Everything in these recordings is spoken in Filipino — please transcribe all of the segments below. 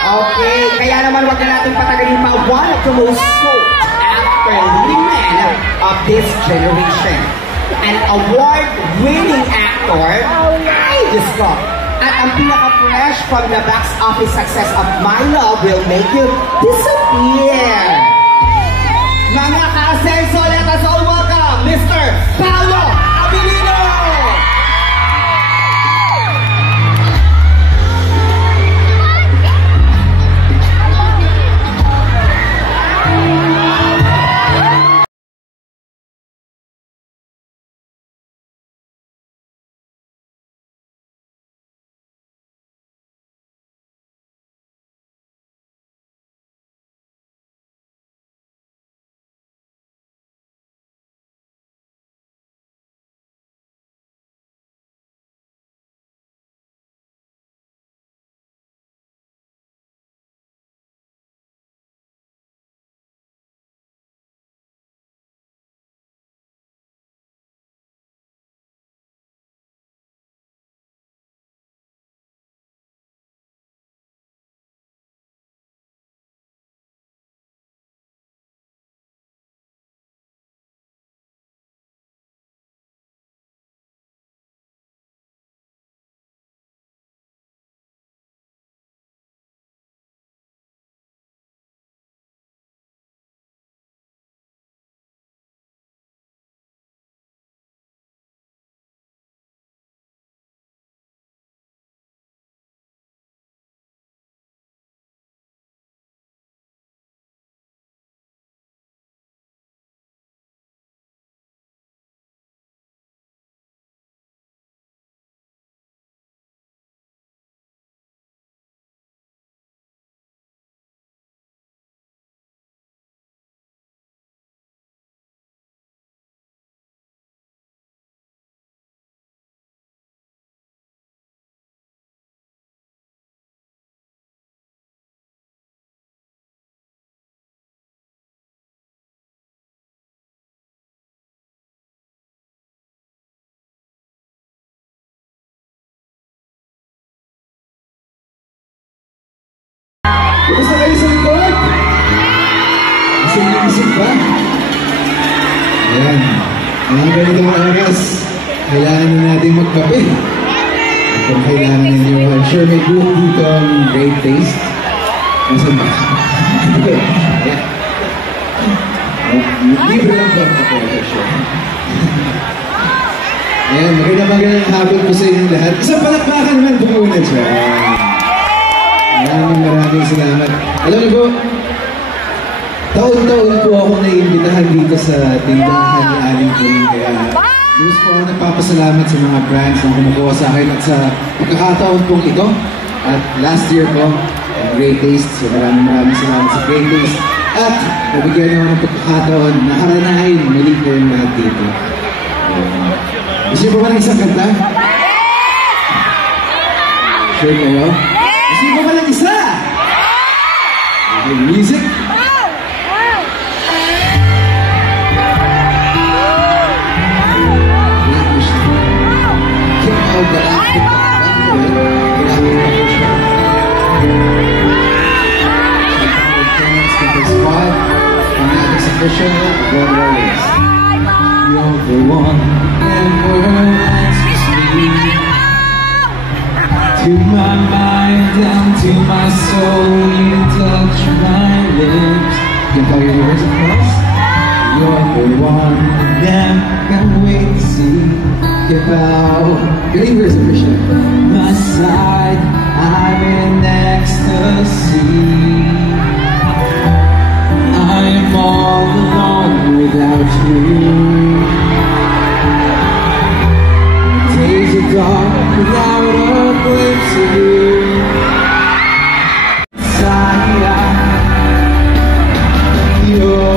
Okay, kaya naman wag na natin patagalin pa. One of the most sought-after men of this generation. An award-winning actor, ay Diyos ko, at ang pinaka-fresh from the box office success of My Love Will Make You Disappear. Mga ka-asenso, let us all welcome Mr. Paolo Abilino! Gusto kayo sa likod? Gusto niyo isip ba? Ayan. Mga ganito mga oras, kailangan na natin magkape. At kung kailangan ninyo, I'm sure may buhok dito ang great taste. Nasaan ba? Ayan. Libre lang ba ang kape, for sure. Ayan, magandang hapon po sa inyong lahat. Isang palakpakan naman po muna siya. Maraming salamat. Alam niyo po, taon-taon po ako naiimbitahan dito sa tindahan ni Aling Puring. Kaya gusto po ako nagpapasalamat sa mga brands na kumukuha sa akin at sa pagkakataon pong ito. At last year po, Great Taste. So maraming salamat sa Great Taste. At nabigyan ako ng pagkakataon na haranahin muli po yung lahat dito. Gusto niyo po ba ng isang kanta? Sure kayo? Gusto niyo ba lang isa? Okay, music? Kick out the acting. Squad, Fanatics Official, Road Warriors. You're the one that answers me. To my mind, down to my soul, you touch my lips. You know your words of course. You're the one that can't wait to see. Give out. Your words of Official. My side, I'm in ecstasy. I'm all alone without you. Days are dark without a glimpse of you. Your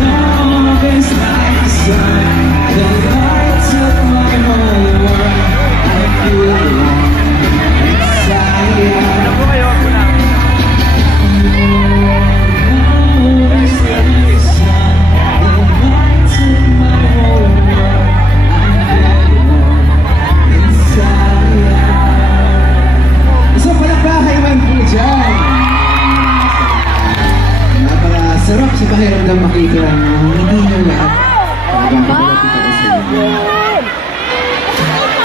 love is like the sun that lights up my whole world. I feel alone inside. magandang makita ang hindi nyo lahat. Pagkakapalapit ako sa inyo.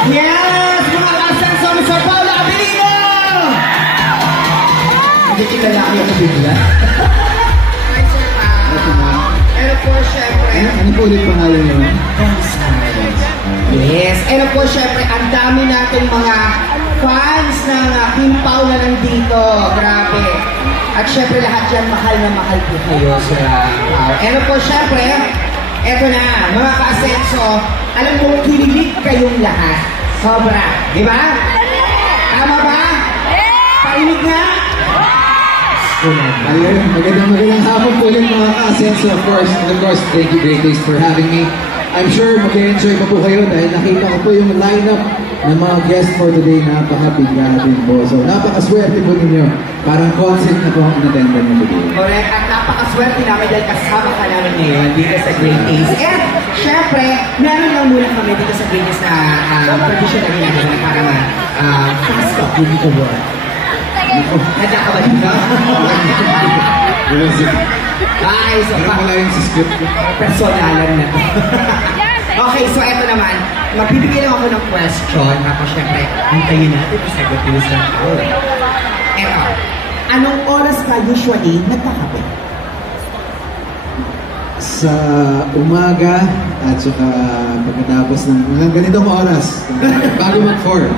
Yes! Mga kasenso, Mr. Paolo Abilino! Hindi kita lang yung kabigla. Hi, Sir Pao. And of course, syempre, Ano po ulit pangalan nyo? yes, and of course, syempre, ang dami nating mga fans ng Kim Pao na nandito. Grabe. At syempre, lahat yan, mahal na mahal po kayo, Sir Pao. And of course, syempre, eto na, mga ka-asenso, alam mo, kinilig kayong lahat. Sobra. Di ba? Tama ba? Parinig nga? Ayun, magandang hapon po ulit mga ka-asenso. Of course, thank you Great Taste for having me. I'm sure mag-enjoy pa po kayo dahil nakita ko po yung lineup ng mga guests for today. Napakabigla din po. So, napakaswerte po ninyo. Parang concert na po ang in-attendan nyo today. Correct. At napakaswerte namin dahil kasama ka namin ngayon dito sa Great Taste. And, syempre, meron lang muna kami dito sa Great Taste na tradition na ginagawa para fast talk with the world. Nadya ka ba dito? Ay, so Parang wala yun sa script ko. personalan na to. Okay, so eto naman, magbibigay lang ako ng question, tapos syempre, hintayin natin yung sagot ni Mr. Paul. Eto, anong oras ka usually nagkakape? Sa umaga at saka pagkatapos ng mga ganitong oras. Bago mag-4.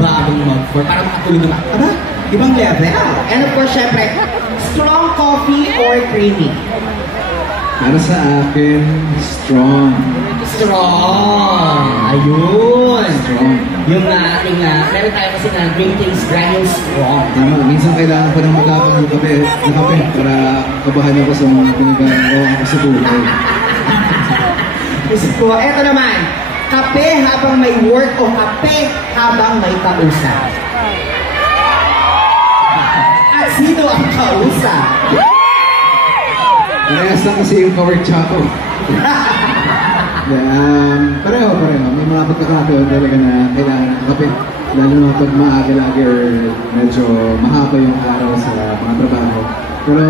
Bagong mag-for, para makatulog naman. Aba, ibang level. And of course, syempre, strong coffee or creamy? Para sa akin, strong. Strong! Ayun! Strong. Yung ating, meron tayo kasi na Great Taste Granule Strong. Tama, minsan kailangan ko ng matapang ng kape para kabahan ako sa mga pinagagawa ko sa buhay. Gusto ko, eto naman, kape habang may work o kape habang may kausap? At sino ang kausap? Parehas lang kasi yung power choco. Pareho. May mga pagkakataon talaga na kailangan ng kape. Lalo na pag maaga lagi or medyo mahaba yung araw sa mga trabaho. Pero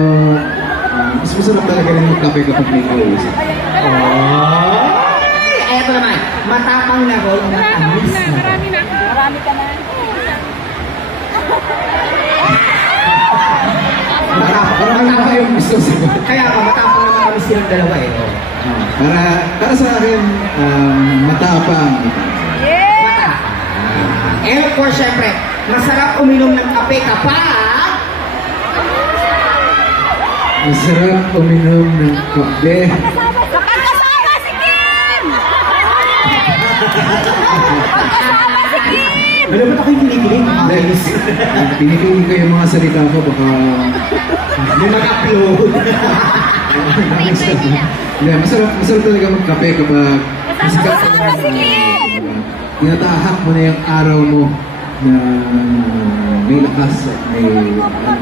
mas masarap talaga rin yung kape kapag may kausap. Eto naman, matapang na role na amis na. Marami ka na. Parang ano yung gusto sagot. Kaya ka, matapang naman kami silang dalawa eh. Para sa akin, matapang. Matapang. And of course, syempre, masarap uminom ng kape kapag Masarap uminom ng kape. Kasama si Kim! Kasama si Kim! Alam mo na kayo pinipiling? Pinipili ko yung mga salita ko, baka May mag-upload. Hindi, masarap talaga magkape kapag Kasama si Kim! tinatahak mo na yung araw mo na may lakas at may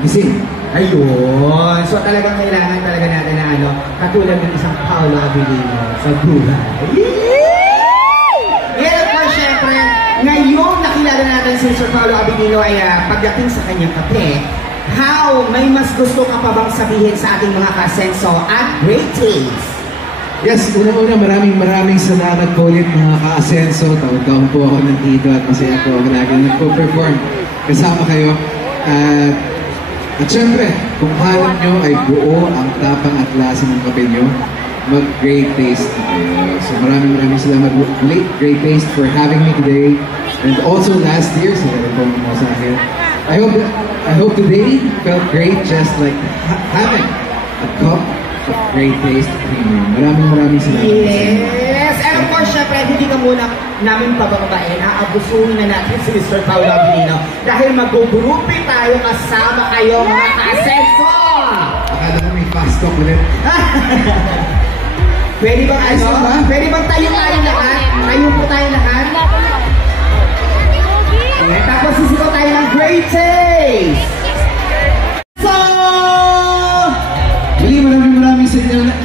gising. Ayun. So talagang kailangan talaga natin na katulad ng isang Paolo Abilino sa buhay. Ngayon po, syempre, ngayon nakilala natin si Sir Paolo Abilino ay pagdating sa kanyang kape, may mas gusto ka pa bang sabihin sa ating mga kasenso at Great Taste? Yes, una-una maraming salamat po ulit mga ka-asenso. Taon-taon po ako nandito at masaya po ako lagi nagpo-perform kasama kayo. At syempre, kung hanap nyo ay buo ang tapang at lasa ng kape nyo, mag-Great Taste na kayo. So maraming salamat ulit, Great Taste, for having me today. And also last year, sa po mo sa akin. I hope today felt great, just like having a cup of Great Taste Premium. Maraming salamat. Yes! And of course, syempre, hindi ka muna namin pabababain. Aabusuhin na natin si Mr. Paolo Abilino dahil mag-grupi tayo kasama kayo mga kasenso! Akala ko may fast talk ulit. Pwede bang Pwede bang tayo lahat? Tayo po tayo lahat? Okay, tapos sisigaw tayo ng Great Taste! So! Muli, maraming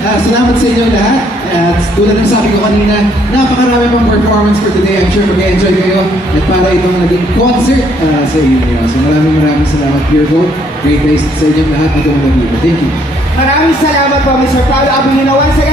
salamat sa inyo lahat. At tulad ng sabi ko kanina, napakarami pang performance for today. I'm sure mag-enjoy kayo. At para itong naging concert sa inyo. So maraming salamat, Pure Gold. Great Taste sa inyo lahat. At Thank you. Maraming salamat po, Mr. Paolo Abellino. Once again,